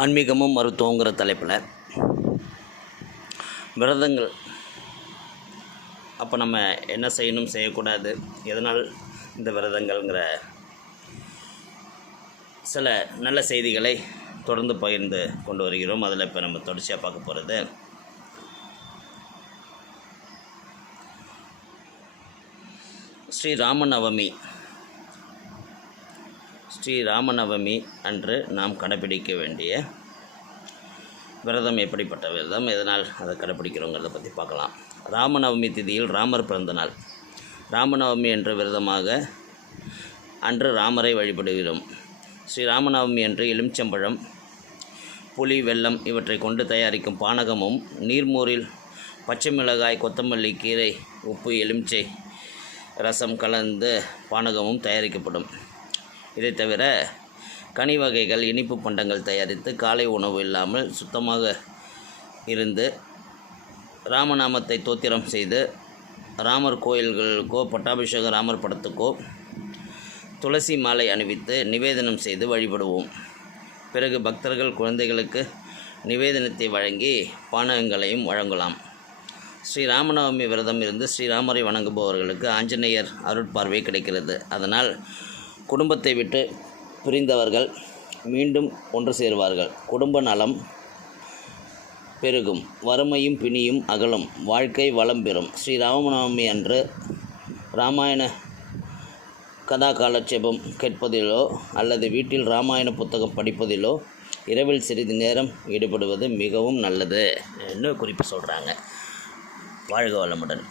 ஆன்மீகமும் மருத்துவங்கிற தலைப்பில் விரதங்கள். அப்போ நம்ம என்ன செய்யணும் செய்யக்கூடாது எதனால் இந்த விரதங்கள்ங்கிற சில நல்ல செய்திகளை தொடர்ந்து பகிர்ந்து கொண்டு வருகிறோம். அதில் இப்போ நம்ம தொடர்ச்சியாக பார்க்க போகிறது ஸ்ரீ ராமநவமி ஸ்ரீ ராமநவமி அன்று நாம் கடைப்பிடிக்க வேண்டிய விரதம் எப்படிப்பட்ட விரதம் எதனால் அதை கடைப்பிடிக்கிறோங்கிறத பற்றி பார்க்கலாம். ராமநவமி திதியில் ராமர் பிறந்த நாள். ராமநவமி என்ற விரதமாக அன்று ராமரை வழிபடுகிறோம். ஸ்ரீ ராமநவமி அன்று எலுமிச்சம்பழம் புளி வெல்லம் இவற்றை கொண்டு தயாரிக்கும் பானகமும் நீர்மோரில் பச்சை மிளகாய் கொத்தமல்லி கீரை உப்பு எலுமிச்சை ரசம் கலந்து பானகமும் தயாரிக்கப்படும். இதை தவிர கனி வகைகள் இனிப்பு பண்டங்கள் தயாரித்து காலை உணவு இல்லாமல் சுத்தமாக இருந்து ராமநாமத்தை தோத்திரம் செய்து ராமர் கோயில்களுக்கோ பட்டாபிஷேக ராமர் படத்துக்கோ துளசி மாலை அணிவித்து நிவேதனம் செய்து வழிபடுவோம். பிறகு பக்தர்கள் குழந்தைகளுக்கு நிவேதனத்தை வழங்கி பானகங்களையும் வழங்கலாம். ஸ்ரீ ராமநவமி விரதம் இருந்து ஸ்ரீராமரை வணங்குபவர்களுக்கு ஆஞ்சநேயர் அருட்பார்வை கிடைக்கிறது. அதனால் குடும்பத்தை விட்டு பிரிந்தவர்கள் மீண்டும் ஒன்று சேருவார்கள். குடும்ப நலம் பெருகும். வறுமையும் பிணியும் அகலும். வாழ்க்கை வளம் பெறும். ஸ்ரீ ராமநவமி அன்று ராமாயண கதா காலட்சேபம் கேட்பதிலோ அல்லது வீட்டில் ராமாயண புத்தகம் படிப்பதிலோ இரவில் சிறிது நேரம் ஈடுபடுவது மிகவும் நல்லது. என்று குறிப்பு சொல்கிறாங்க வாழ்க வளமுடன்.